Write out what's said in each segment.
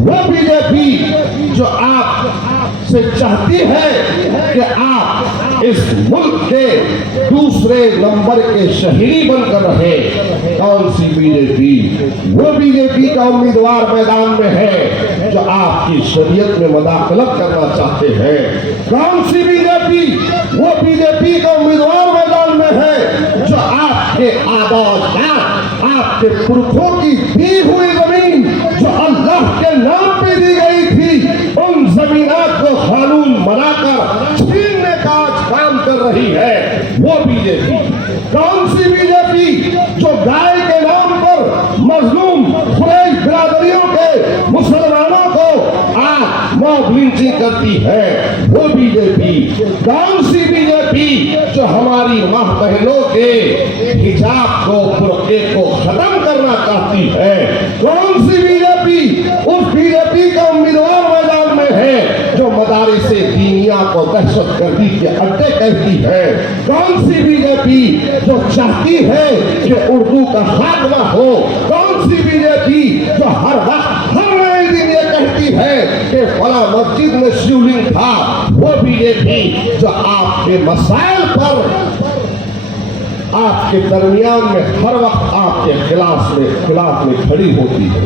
वो बीजेपी जो आप से चाहती है कि आप इस मुल्क के दूसरे नंबर के शहरी बनकर रहे। कौन सी बीजेपी? वो बीजेपी का उम्मीदवार मैदान में है जो आपकी शरीयत में मदाखलत करना चाहते हैं। कौन सी बीजेपी? वो बीजेपी का उम्मीदवार मैदान में है जो आपके आबाद, आपके पुरखों की दी हुई जमीन जो अल्लाह के नाम पे दी गई थी, उन जमीनात को कानून बनाकर छीनने का आज काम कर रही है। वो बीजेपी। कौन सी बीजेपी? जो गाय के नाम पर मजलूम कुरैश बिरादरियों के मुसलमानों को आज मॉब लिंचिंग करती है। वो बीजेपी। कौन सी बीजेपी? जो हमारी माँ बहनों के हिजाब को, बुर्के को खत्म करना चाहती है। कौन सी बीजेपी? उस बीजेपी का उम्मीदवार मैदान में है जो मदारिसे दीनिया को दहशतगर्दी के अड्डे कहती है। कौन सी बीजेपी? जो चाहती है कि उर्दू का खात्मा हो। कौन सी बीजेपी? जो हर वक्त हर नए दिन ये कहती है कि फला मस्जिद में शिवलिंग था। वो बीजेपी जो आपके मसाइल पर, आपके दरमियान में हर वक्त आपके खिलाफ में खड़ी होती है।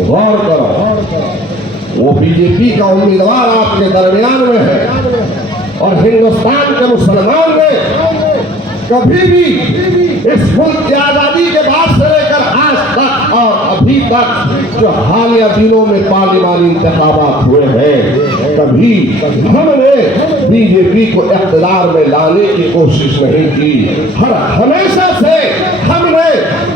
गौर करो, वो बीजेपी का उम्मीदवार आपके दरमियान में है और हिंदुस्तान के मुसलमान ने कभी भी इस मुल्क की आजादी के बाद से लेकर आज तक और अभी तक जो हालिया दिनों में पार्लिमानी इंतखाबात हुए हैं, कभी हमने बीजेपी को इख्तियार में लाने की कोशिश नहीं की। हमेशा से हमने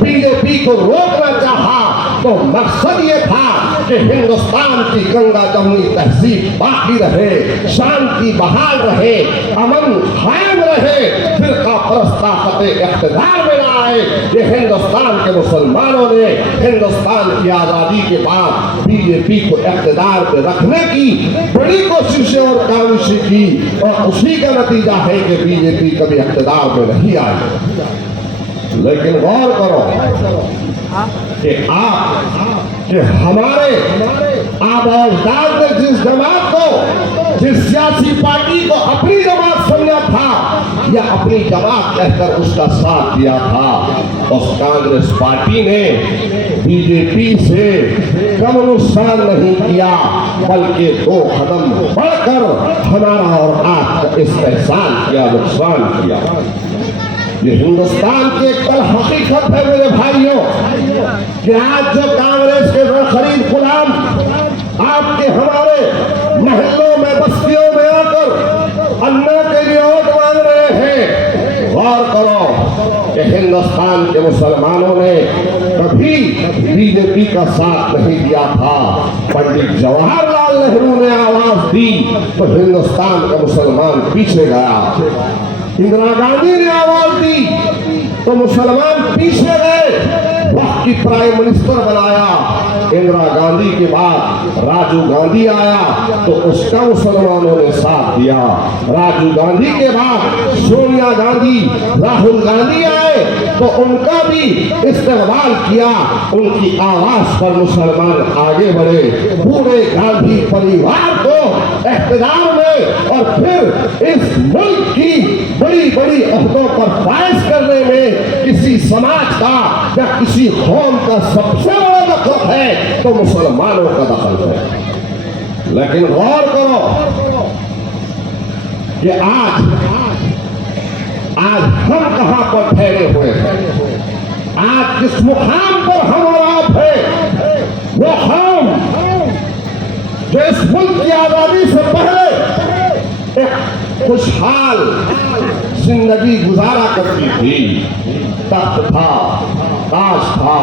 बीजेपी को रोकना चाहा तो मकसद ये था कि हिंदुस्तान की गंगा जमुनी तहजीब बाकी रहे, शांति बहाल रहे, अमन कायम रहे, फिरका परस्त ताकत इख्तियार में ना आए। ये हिंदुस्तान के मुसलमानों ने हिंदुस्तान की आजादी के बाद बीजेपी को इख्तियार पे रखने की बड़ी कोशिशें और काविशें की और उसी का नतीजा है कि बीजेपी कभी इख्तियार में नहीं आई। लेकिन गौर करो कि कि हमारे आबाद ने जिस जमात को, जिस सियासी पार्टी को अपनी जमात समझा था या अपनी जमात कहकर उसका साथ दिया था, उस कांग्रेस पार्टी ने बीजेपी से कम नुकसान नहीं किया बल्कि 2 कदम बढ़कर हमारा और आपका इस्तेहसाल किया, नुकसान किया। ये हिंदुस्तान की एक कल हकीकत है मेरे भाइयों कि आज जो कांग्रेस के खरीद गुलाम आपके हमारे महलों में, बस्तियों में आकर अन्ना के लिए वोट मांग रहे हैं। गौर करो कि हिंदुस्तान के मुसलमानों ने कभी बीजेपी का साथ नहीं दिया था। पंडित जवाहरलाल नेहरू ने आवाज दी तो हिंदुस्तान का मुसलमान पीछे गया। इंदिरा गांधी ने आवाज दी तो मुसलमान पीछे गए। वक्त की प्राइम मिनिस्टर बनाया इंदिरा गांधी के बाद राजीव गांधी आया तो उसका मुसलमानों ने साथ दिया। राजीव गांधी के बाद सोनिया गांधी, राहुल गांधी आए तो उनका भी इस्तेमाल किया। उनकी आवाज पर मुसलमान आगे बढ़े। पूरे गांधी परिवार को इख्तियार में और फिर इस मुल्क की बड़ी बड़ी अहदों पर फायज करने में किसी समाज का या किसी कौम का सबसे बड़ा दखल है तो मुसलमानों का दखल है। लेकिन गौर करो कि आज हम कहां पर ठहरे हुए हैं। आज जिस मुकाम पर हम और आप है वो हम जो इस मुल्क की आजादी से पहले एक खुशहाल जिंदगी गुजारा करती थी। तख्त था, ताज था,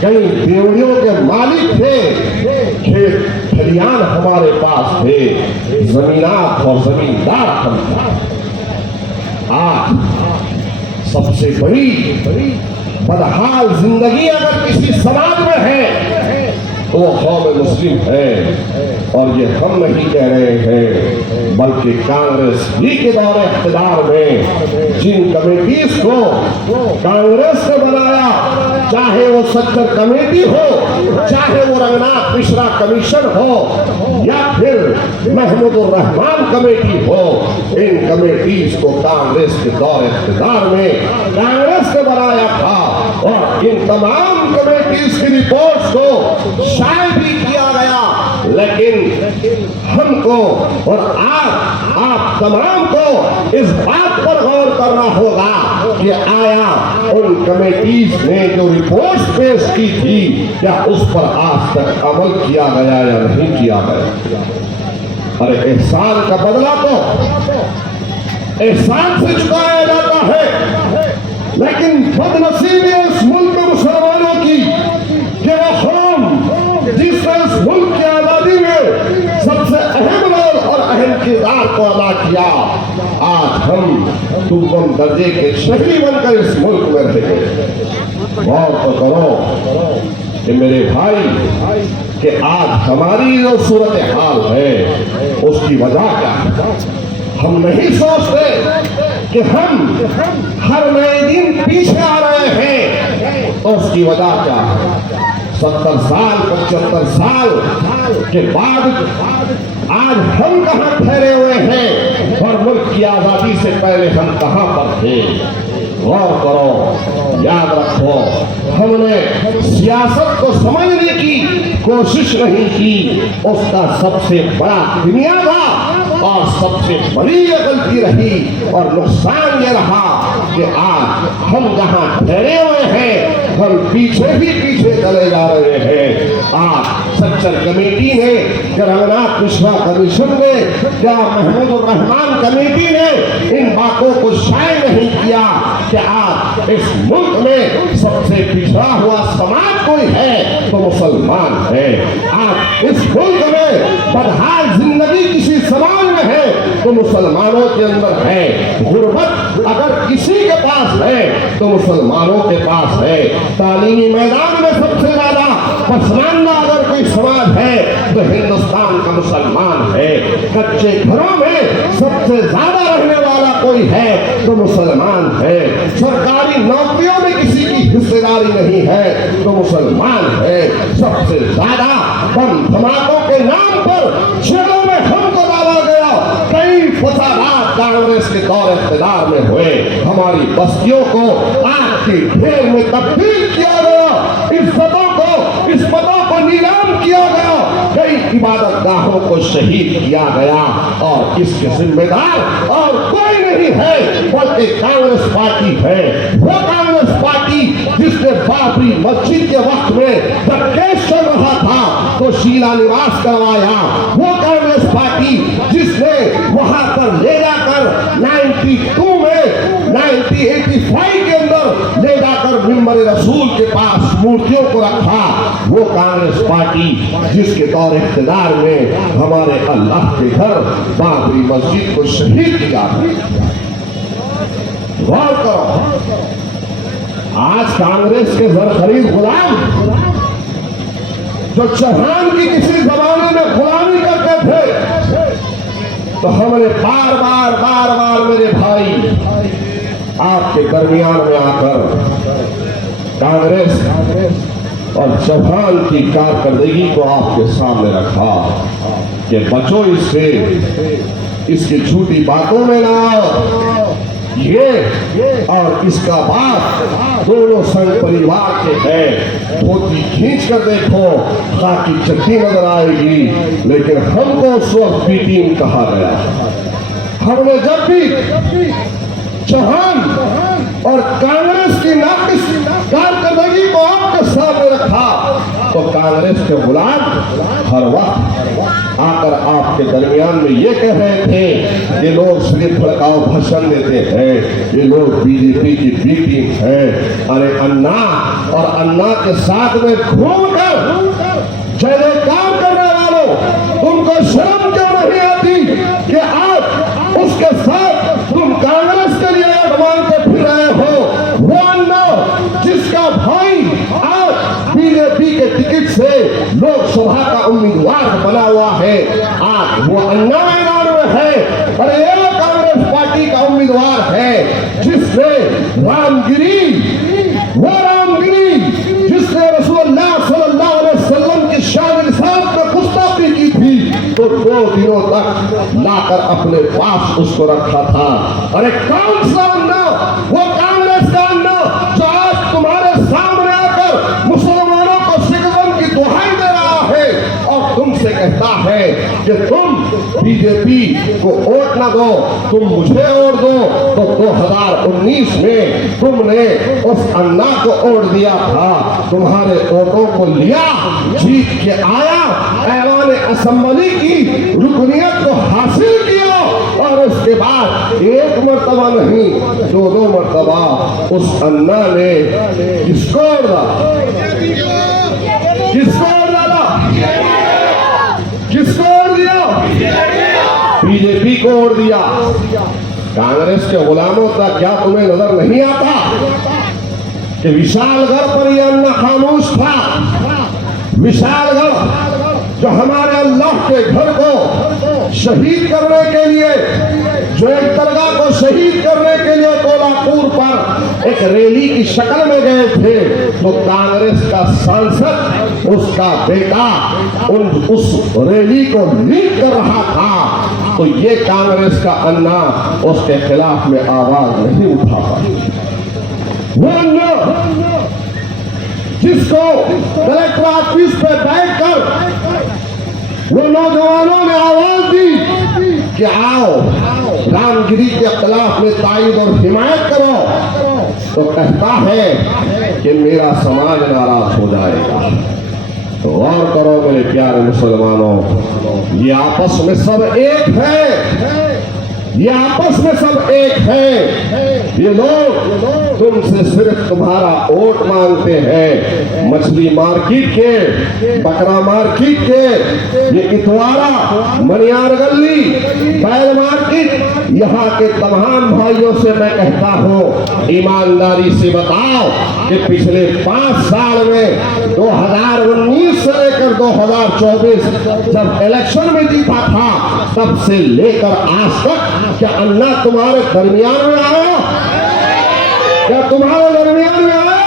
कई देवड़ियों के मालिक थे, खेत खलियान हमारे पास थे, जमीनात और जमींदार हम थे। आज सबसे बड़ी बदहाल जिंदगी अगर किसी समाज में है तो वो कौम मुस्लिम है। और ये हम नहीं कह रहे हैं बल्कि कांग्रेस ही के दौरे इख्तियार में जिन कमेटीज को कांग्रेस ने बनाया चाहे वो सच्चर कमेटी हो, चाहे वो रंगनाथ मिश्रा कमीशन हो, या फिर महमूदुर रहमान कमेटी हो, इन कमेटीज को कांग्रेस के दौर इख्तियार में कांग्रेस ने बनाया था और इन तमाम कमेटीज की रिपोर्ट्स को शाये भी किया गया। लेकिन हमको और आप तमाम को इस बात पर गौर करना होगा कि आया उन कमेटीज ने जो रिपोर्ट पेश की थी, क्या उस पर आज तक अमल किया गया या नहीं किया गया। अरे एहसान का बदला तो एहसान से चुकाया जाता है, लेकिन बदनसीबी इस मुल्क में मुसलमानों की कि वो कौम जिसने इस मुल्क की आजादी में सबसे अहम रोल और अहम किरदार को अदा किया, आज हम दुर्गम दर्जे के शहरी बनकर इस मुल्क में रहे। गौर तो करो कि मेरे भाई कि आज हमारी जो सूरत हाल है उसकी वजह क्या है। हम नहीं सोचते कि हम हर नए दिन पीछे आ रहे हैं, तो उसकी वजह क्या है। 70 साल 75 साल के बाद आज हम कहाँ ठहरे हुए हैं और मुल्क की आजादी से पहले हम कहाँ पर थे। गौर करो, याद रखो, हमने सियासत को समझने की कोशिश नहीं की, उसका सबसे बड़ा दुनिया था और सबसे बड़ी ये गलती रही और नुकसान ये रहा कि आज हम जहां ठहरे हुए हैं हम पीछे ही पीछे चले जा रहे हैं। आज सच्चर कमेटी ने, क्या रंगनाथ मिश्रा कमीशन ने, क्या महमूदुर रहमान कमेटी ने इन बातों को शाये नहीं किया कि आज इस मुल्क में सबसे पिछड़ा हुआ समाज कोई है तो मुसलमान है। आज इस मुल्क में बदहाल जिंदगी किसी समाज में है तो मुसलमानों के अंदर है। गुर्बत अगर किसी के पास है तो मुसलमानों के पास है। तालीमी मैदान में सबसे ज्यादा पसमानदा अगर कोई समाज है तो हिंदुस्तान का मुसलमान है। कच्चे घरों में सबसे ज्यादा रहने वाला कोई है तो मुसलमान है। सरकारी नौकरियों में किसी की हिस्सेदारी नहीं है तो मुसलमान है। सबसे ज्यादा बम धमाकों के नाम पर जेलों में हमको डाला गया। कई फसादात कांग्रेस के दौर इख्तियार में हुए। हमारी बस्तियों को आग के ढेर में तब्दील किया गया। इस्पतों को नीलाम किया गया। कई इबादत गाहों को शहीद किया गया और इसके जिम्मेदार और कोई नहीं है बल्कि कांग्रेस पार्टी है। वो कांग्रेस पार्टी जिसने बाबरी मस्जिद के वक्त में जब केस चल रहा था तो शीला निवास करवाया। वो कांग्रेस पार्टी जिसने वहां पर ले जाकर 92 में 1985 के अंदर ले जाकर मिंबर रसूल के पास मूर्तियों को रखा। वो कांग्रेस पार्टी जिसके दौर इख्तियार में हमारे अल्लाह के घर बाबरी मस्जिद को शहीद किया। गौर करो, आज कांग्रेस के जर खरीद गुलाम जो चौहान की किसी जमाने में गुलामी करते थे तो हमने बार बार मेरे भाई आपके दरमियान में आकर कांग्रेस और चौहान की कारकर्दगी को आपके सामने रखा कि बचो इससे, इसकी झूठी बातों में ना आओ। ये और इसका बाप दोनों संग परिवार के हैं। धोती खींच कर देखो खाकी चट्टी नजर आएगी, लेकिन हमको उस वक्त बी टीम कहा गया। हमने जब भी चौहान और कांग्रेस की नाकिस कारकर्दगी को आपके सामने रखा तो कांग्रेस के गुलाम हर वक्त आकर आपके दरमियान में ये कह रहे थे ये लोग सिर्फ भड़काऊ भाषण देते हैं, ये लोग बीजेपी की बी टीम है। अरे अन्ना और अन्ना के साथ में घूमकर जयकार करने वालों, तुमको शर्म क्यों नहीं आती कि आज उसके साथ तुम कांग्रेस के लिए अडमान के फिर रहे हो। वो अन्ना जिसका भाई आज बीजेपी के टिकट से लोकसभा का उम्मीदवार बना हुआ है, आज वो अन्ना मैदान में है। और ये कांग्रेस पार्टी का उम्मीदवार है जिसने रामगिरी दिनों तक लाकर अपने पास उसको रखा था। अरे कौन सा अन्ना? वो कांग्रेस का अन्ना जो आज तुम्हारे सामने आकर मुसलमानों को सिखवन की दुहाई दे रहा है और तुमसे कहता है कि तुम बीजेपी को वोट ना दो, तुम मुझे वोट दो। तो 2019 में तुमने उस अन्ना को वोट दिया था, तुम्हारे वोटों को लिया, जीत के आया, ऐवान असेंबली की रुकनियत को हासिल किया और उसके बाद एक मर्तबा नहीं 2 मर्तबा उस अन्ना ने किसको वोट डाला? किसको वोट डाला? किसको वोट दिया? बीजेपी को वोट दिया। कांग्रेस के गुलामों तक क्या तुम्हें नजर नहीं आता कि विशालगढ़ पर यह अन्ना खामोश था? विशालगढ़ जो हमारे अल्लाह के घर को शहीद करने के लिए, जो एक दरगाह को शहीद करने के लिए कोलापुर पर एक रैली की शक्ल में गए थे, तो कांग्रेस का सांसद, उसका बेटा उस रैली को लीड कर रहा था। तो ये कांग्रेस का अन्ना उसके खिलाफ में आवाज नहीं उठा पाई। वो अन्ना जिसको कलेक्टर ऑफिस पे बैठकर वो नौजवानों ने आवाज दी कि आओ रामगिरी के खिलाफ में तायद और हिमायत करो, तो कहता है कि मेरा समाज नाराज हो जाएगा। तो गौर करो मेरे प्यारे मुसलमानों, ये आपस में सब एक है, ये आपस में सब एक है। ये लोग तुमसे सिर्फ तुम्हारा वोट मांगते हैं। मछली मार्केट के, बकरा मार्केट के, ये इतवारा, मनियार गली, बैल मार्केट, यहाँ के तमाम भाइयों से मैं कहता हूँ, ईमानदारी से बताओ कि पिछले 5 साल में 2019 से लेकर 2024 जब इलेक्शन में जीता था, तब से लेकर आज तक क्या अन्ना तुम्हारे दरमियान में आया? क्या तुम्हारे दरमियान में आया?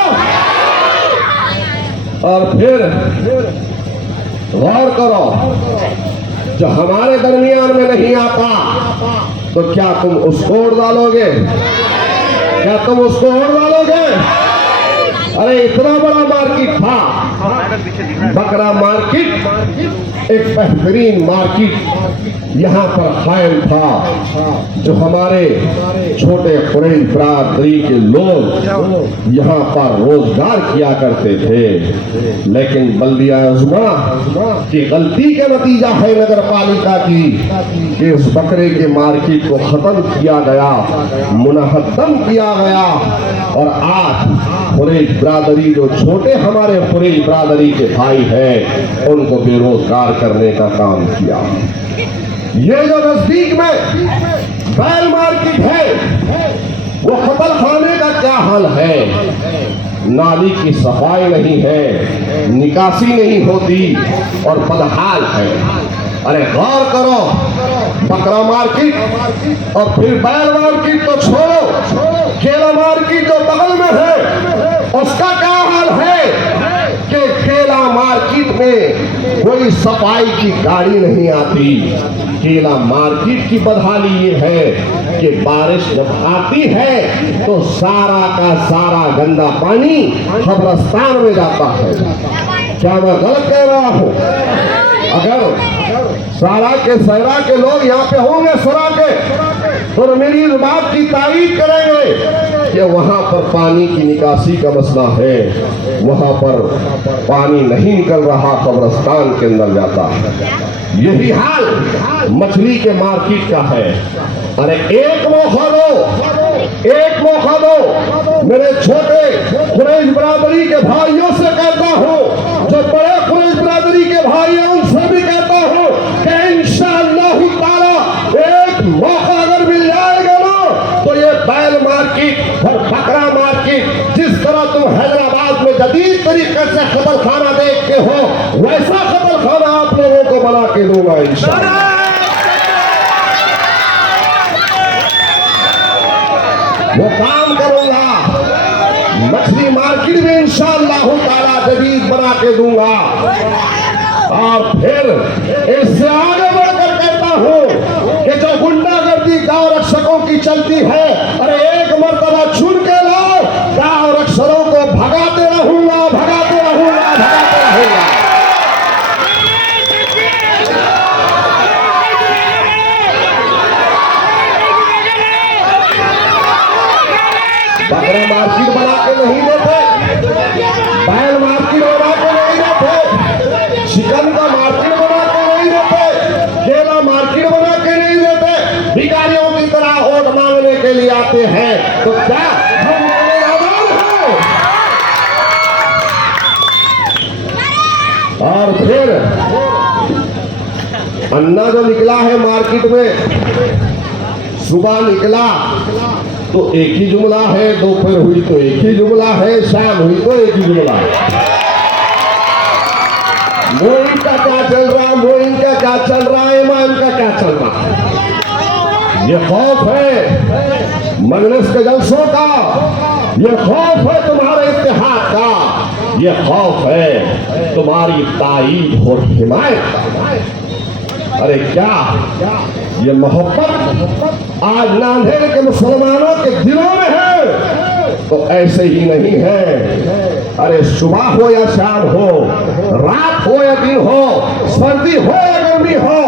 और फिर गौर करो, जो हमारे दरमियान में नहीं आता, तो क्या तुम उसको वोट डालोगे? क्या तुम उसको वोट डालोगे? अरे इतना बड़ा मार्केट था, बकरा मार्केट, एक बेहतरीन मार्केट यहाँ पर कायम था, जो हमारे छोटे कुरैश बरादरी के लोग यहाँ पर रोजगार किया करते थे। लेकिन बल्दिया अज़मा की गलती का नतीजा है नगर पालिका की कि इस बकरे के मार्केट को खत्म किया गया, मुनहद्दम किया गया, और आज कुरैश बरादरी जो छोटे हमारे कुरैश बरादरी के भाई हैं, उनको बेरोजगार करने का काम किया। ये जो नजदीक में बैल मार्केट है, वो कतल खाने का क्या हाल है? नाली की सफाई नहीं है, निकासी नहीं होती और बदहाल है। अरे गौर करो, बकरा मार्केट और फिर बैल मार्केट तो छोड़ो, केला मार्केट जो बगल में है, उसका क्या हाल है कि केला मार्केट में कोई सफाई की गाड़ी नहीं आती। केला मार्केट की बदहाली ये है कि बारिश जब आती है तो सारा का सारा गंदा पानी कब्रिस्तान में जाता है। क्या मैं गलत कह रहा हूँ? अगर सारा के सहरा के लोग यहाँ पे होंगे सरा के, तो मेरी इस बात की तारीफ करेंगे कि वहाँ पर पानी की निकासी का मसला है, वहाँ पर पानी नहीं निकल रहा, कब्रिस्तान के अंदर जाता है। यही हाल मछली के मार्केट का है। अरे एक मौका दो, एक मौका दो। मेरे छोटे कुरैश बरादरी के भाइयों से कहता हूँ, जो बड़े कुरैश बरादरी के भाई हैं उनसे भी कहता हूँ कि इंशाअल्लाह ताला एक मौका अगर मिल जाएगा ना, तो ये बैल मार्केट और बकरा मार्केट, जिस तरह तुम हैदराबाद में जदीद तरीके से कतल खाना देखते हो, वैसा कतल खाना आप लोगों को बना के दूंगा इंशाअल्लाह। वो काम करूंगा, मछली मार्केट में इंशाअल्लाह ताला जदीद बना के दूंगा। और फिर इससे आगे बढ़कर कहता जानता हूँ कि जो गुंडागर्दी गांव रक्षकों की चलती है, अरे एक मर्तबा चुन के लाओ, गांव रक्षकों को भगाते रहूंगा, भगाते रहूंगा, भगाते रहूंगा। बकरा मार्केट बना के नहीं देते, बैल मार्केट बना के नहीं देते, चिकन का मार्केट बना के नहीं देते, केला मार्केट बना के नहीं देते, भिखारियों की तरह वोट मांगने के लिए आते हैं। तो क्या हम आजाद हैं? और फिर अन्ना जो निकला है मार्केट में, सुबह निकला तो एक ही जुमला है, दोपहर हुई तो एक ही जुमला है, शाम हुई तो एक ही जुमला है। मोइन का क्या चल रहा है, मोइन का क्या चल रहा है, ईमान का क्या चल रहा है? ये खौफ है मजलिस के जलसों का, ये खौफ है तुम्हारे इत्तेहाद का, ये खौफ है तुम्हारी ताईद और हिमायत का। अरे क्या ये मोहब्बत आज नांदेड़ के मुसलमानों के दिलों में है? तो ऐसे ही नहीं है। अरे सुबह हो या शाम हो, रात हो या दिन हो, सर्दी हो या गर्मी हो,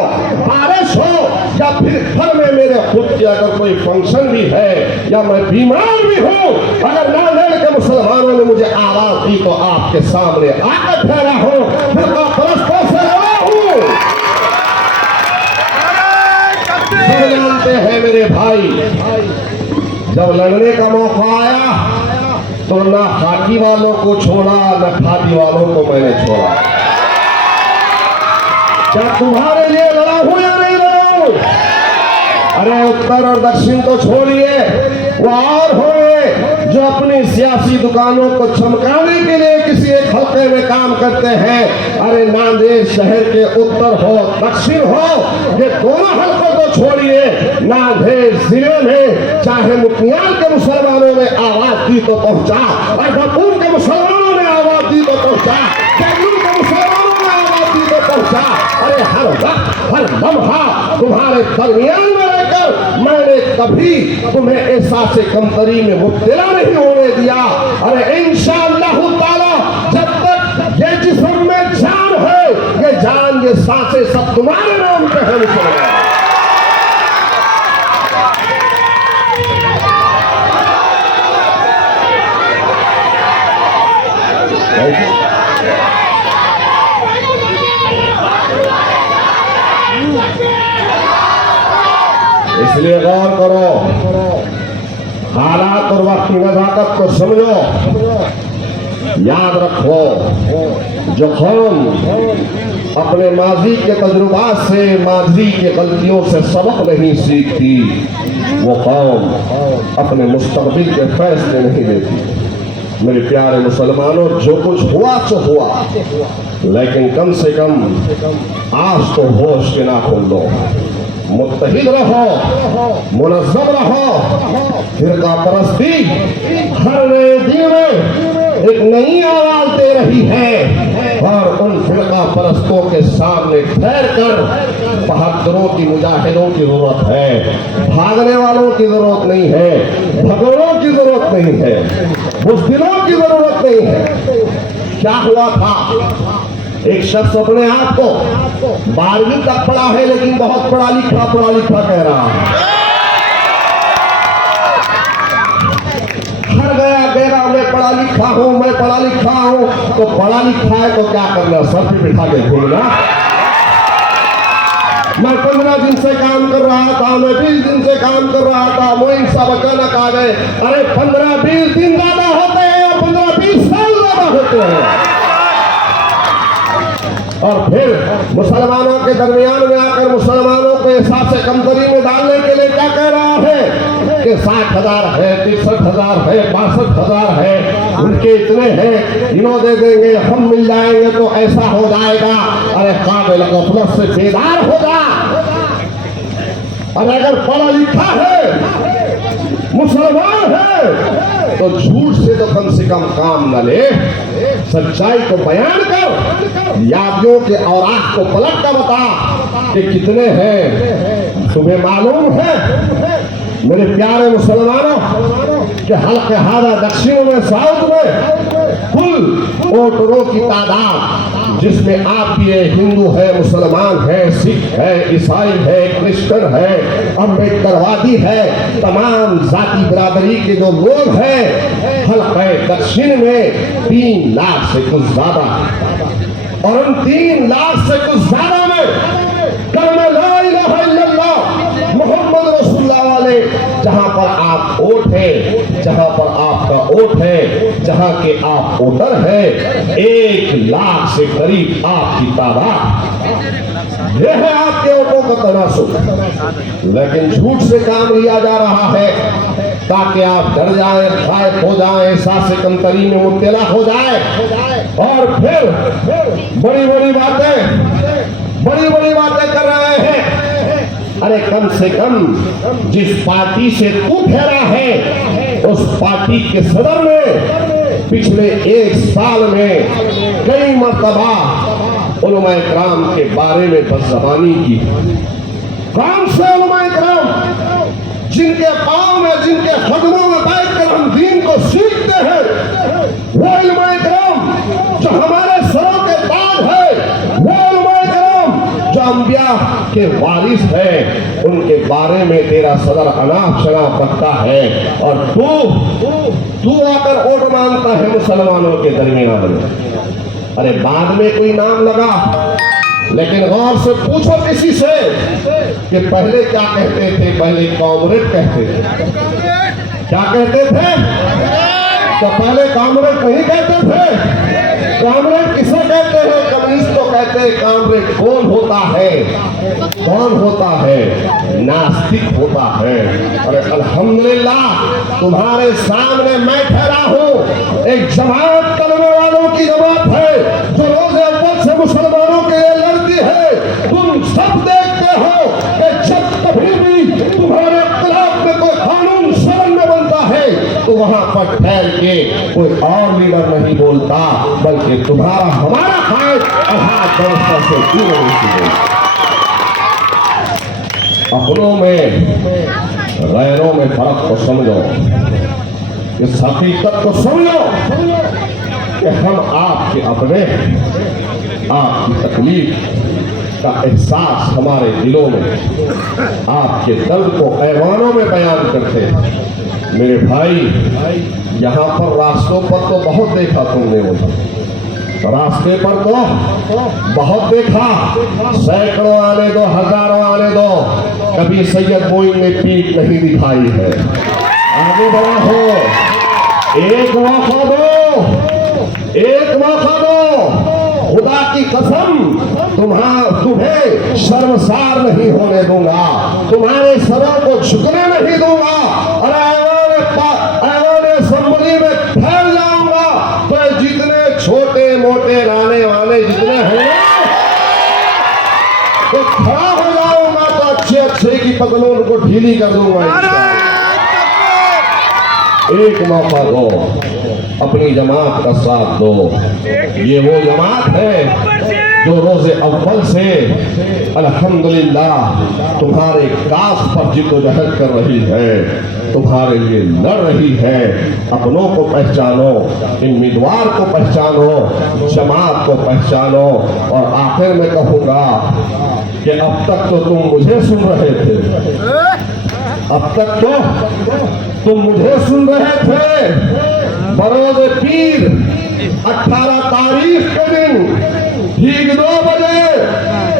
बारिश हो या फिर घर में मेरे खुद की अगर कोई फंक्शन भी है या मैं बीमार भी हूँ, अगर नांदेड़ के मुसलमानों ने मुझे आवाज दी तो आपके सामने आकर ठहरा हूँ, फिर परस्तों से लड़ा हूँ। जानते हैं मेरे भाई, जब लड़ने का मौका आया तो ना खाकी वालों को छोड़ा, ना खादी वालों को मैंने छोड़ा। क्या तुम्हारे लिए लड़ा हूं या नहीं लड़ा हूं? अरे उत्तर और दक्षिण तो छोड़िए, वो और होंगे जो अपनी सियासी दुकानों को चमकाने के लिए किसी एक हल्के में काम करते हैं। अरे नांदेड़ शहर के उत्तर हो दक्षिण हो, ये दोनों हल्कों को छोड़िए, नांदेड़ जिले में चाहे मुखियाल के मुसलमानों ने आवाज दी तो पहुंचा, और भरपूर के मुसलमानों ने आवाज दी तो पहुंचा, कैमूर के मुसलमानों ने आवाज दी तो पहुंचा। अरे हर वक्त हर लम्हा तुम्हारे दरमियान में रहकर मैंने कभी तुम्हें एहसास कमतरी में मुब्तला नहीं होने दिया। अरे इंशाअल्लाह ताला जब तक ये जिस्म में जान है, ये जान ये सांसें सब तुम्हारे नाम पे है। इसलिए गौर करो, हालात और वक्त की नजाकत को समझो, याद रखो, जो कौम अपने माजी के तजुर्बात से, माजी की गलतियों से सबक नहीं सीखती, वो कौम अपने मुस्तकबिल के फैसले नहीं लेती। मेरे प्यारे मुसलमानों, जो कुछ हुआ सो हुआ, लेकिन कम से कम आज तो होश के नाखून लो, मुत्तहिद रहो, मुनज़्ज़म रहो। फिरका परस्ती हर नए दिन में एक नई आवाज दे रही है, और उन फिरका परस्तों के सामने ठहर कर बहादुरों की, मुजाहिदों की जरूरत है, भागने वालों की जरूरत नहीं है, भगोड़ों की जरूरत नहीं है, बुज़दिलों की जरूरत नहीं है। क्या हुआ था? एक शख्स अपने आप को 12वीं तक पढ़ा है, लेकिन बहुत पढ़ा लिखा कह रहा है। हर गया बेरा मैं पढ़ा लिखा हूँ, मैं पढ़ा लिखा हूँ। तो पढ़ा लिखा है तो क्या करना, सर पे बिठा के घूमना। मैं 15 दिन से काम कर रहा था, मैं 20 दिन से काम कर रहा था, मोइन साहब अचानक आ गए। अरे 15-20 दिन ज्यादा होते हैं और 15-20 साल ज्यादा होते हैं। और फिर मुसलमानों के दरमियान में आकर मुसलमानों को एहसास कमतरी में डालने के लिए क्या कह रहा है कि 60,000 है, 63,000 है, 62,000 है, उनके इतने हैं, इन्हों दे देंगे, हम मिल जाएंगे तो ऐसा हो जाएगा। अरे काबिल गफलत से बेदार होगा। और अगर पढ़ा लिखा है, मुसलमान है, तो झूठ से तो कम से कम काम न ले, सच्चाई को बयान कर, यादियों के औरात को पलट कर बता कि कितने हैं? तुम्हें मालूम है मेरे प्यारे मुसलमानों कि हल्के हारा दक्षिण में, साउथ में कुल वोटरों की तादाद, जिसमें आप भी है, हिंदू है, मुसलमान है, सिख है, ईसाई है, क्रिश्चियन है, अम्बेडकरवादी है, तमाम जाति बिरादरी के जो लोग हैं हल्के दक्षिण में 3 लाख से कुछ ज्यादा, और उन 3 लाख से कुछ ज्यादा में कलमा ला इलाहा इल्लल्लाह मोहम्मद रसूलुल्लाह वाले, जहां पर आप वोट है, जहां पर आपका वोट है, जहां के आप वोटर है, 1 लाख से करीब आपकी तादाद। यह है आपके वोटों का तनासुब। लेकिन झूठ से काम लिया जा रहा है ताकि आप डर जाए, गायब हो जाए, सासे कंतरी में मुब्तला हो जाए, और फिर बड़ी बड़ी बातें कर रहे हैं। अरे कम से कम जिस पार्टी से तू ठहरा है उस पार्टी के सदर ने पिछले 1 साल में कई मर्तबा उलमा इकराम के बारे में बदज़बानी की। कौन से उलमा इकराम जिनके पांव में, जिनके कदमों में बैठकर हम दीन को सीखते हैं, वो उलमा इकराम जो हमारे सरों के ताज है, वो उलमा इकराम जो अंबिया के वारिस है, उनके बारे में तेरा सदर अनाप शनाप रखता है, और तू आकर वोट मांगता है मुसलमानों के दरमियान में। अरे बाद में कोई नाम लगा, लेकिन गौर से पूछो किसी से कि पहले क्या कहते थे? पहले कॉमरेड कहते थे। क्या कहते थे? तो पहले कॉमरेड नहीं कहते थे। कॉमरेड किसे कहते हैं? कम्युनिस्ट को कहते हैं कॉमरेड। कौन होता है? कौन होता है? नास्तिक होता है। अरे अल्हम्दुलिल्लाह तुम्हारे सामने मैं ठहरा हूँ, एक जमात करने वालों की जमात है जो रोज़े अव्वल से मुसलमानों के लिए लड़ती है। तुम सब देखते हो कि जब कभी भी तुम्हारे खिलाफ में कोई कानून शरण में बनता है तो वहां पर ठहर के कोई और लीडर नहीं बोलता, बल्कि तुम्हारा हमारा हाथ और हाथ व्यवस्था से जुड़े हुए। अपनों में गैरों में फर्क को समझो, इस हकीकत को समझो कि हम आपके अपने, आपकी तकलीफ का एहसास हमारे दिलों में, आपके दर्द को ऐवानों में बयान करते हैं। मेरे भाई, यहाँ पर रास्तों पर तो बहुत देखा तुमने, मुझे रास्ते पर तो बहुत देखा, सैकड़ों आने दो, हजारों आने दो, कभी सैयद मोइन ने पीठ नहीं दिखाई है। आगे बढ़ा हो, एक मौका दो, एक मौका दो, खुदा की कसम तुम्हें शर्मसार नहीं होने दूंगा, तुम्हारे सरों को झुकने नहीं दूंगा, और ऐवान असेंबली में फैल जाऊंगा तो जितने छोटे मोटे राने वाले जितने हैं तो खड़ा हो जाऊंगा, तो अच्छे की पतलून को ढीली कर दूंगा। एक मौका दो, अपनी जमात का साथ दो। ये वो जमात है जो रोज़े अव्वल से अल्हम्दुलिल्लाह तुम्हारे कास पर जिद्दोजहद कर रही है, तुम्हारे लिए लड़ रही है। अपनों को पहचानो, उम्मीदवार को पहचानो, जमात को पहचानो। और आखिर में कहूँगा कि अब तक तो तुम मुझे सुन रहे थे, अब तक तो तुम मुझे सुन रहे थे। बरोज़े पीर 18 तारीख के दिन ठीक 2 बजे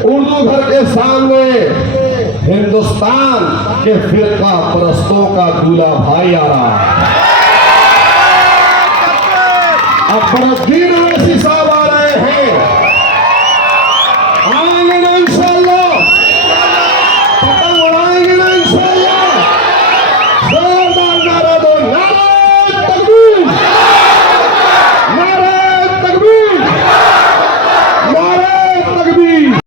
उर्दू घर के सामने हिंदुस्तान के फिरका परस्तों का दूल्हा भाई आ रहा है। अब बड़ा दिन साहब आ रहे हैं।